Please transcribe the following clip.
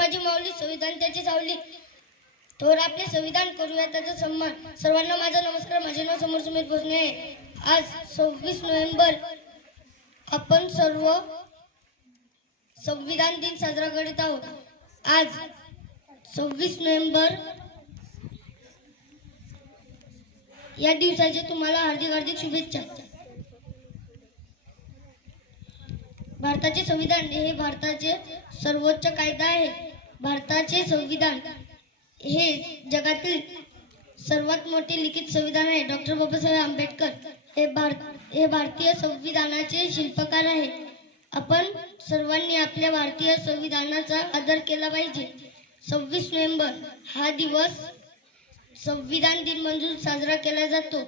माझी माऊली संविधान त्याची सावली. थोर आपले संविधान करूया त्याचा सन्मान. सर्वांना माझा नमस्कार. माझे नाव समोर सुमित भोसले आहे. आज सव्वीस नोव्हेंबर आपण सर्व संविधान दिन साजरा करीत आहोत. आज सव्वीस नोव्हेंबर या दिवसाचे तुम्हाला हार्दिक हार्दिक शुभेच्छा. भारताचे संविधान हे भारताचे सर्वोच्च कायदा आहे. भारताचे संविधान हे जगातील सर्वात मोठे लिखित संविधान आहे. डॉक्टर बाबासाहेब आंबेडकर हे भारत हे भारतीय संविधानाचे शिल्पकार आहे आपण सर्वांनी आपल्या भारतीय संविधानाचा आदर केला पाहिजे. सव्वीस नोव्हेंबर हा दिवस संविधान दिन म्हणून साजरा केला जातो.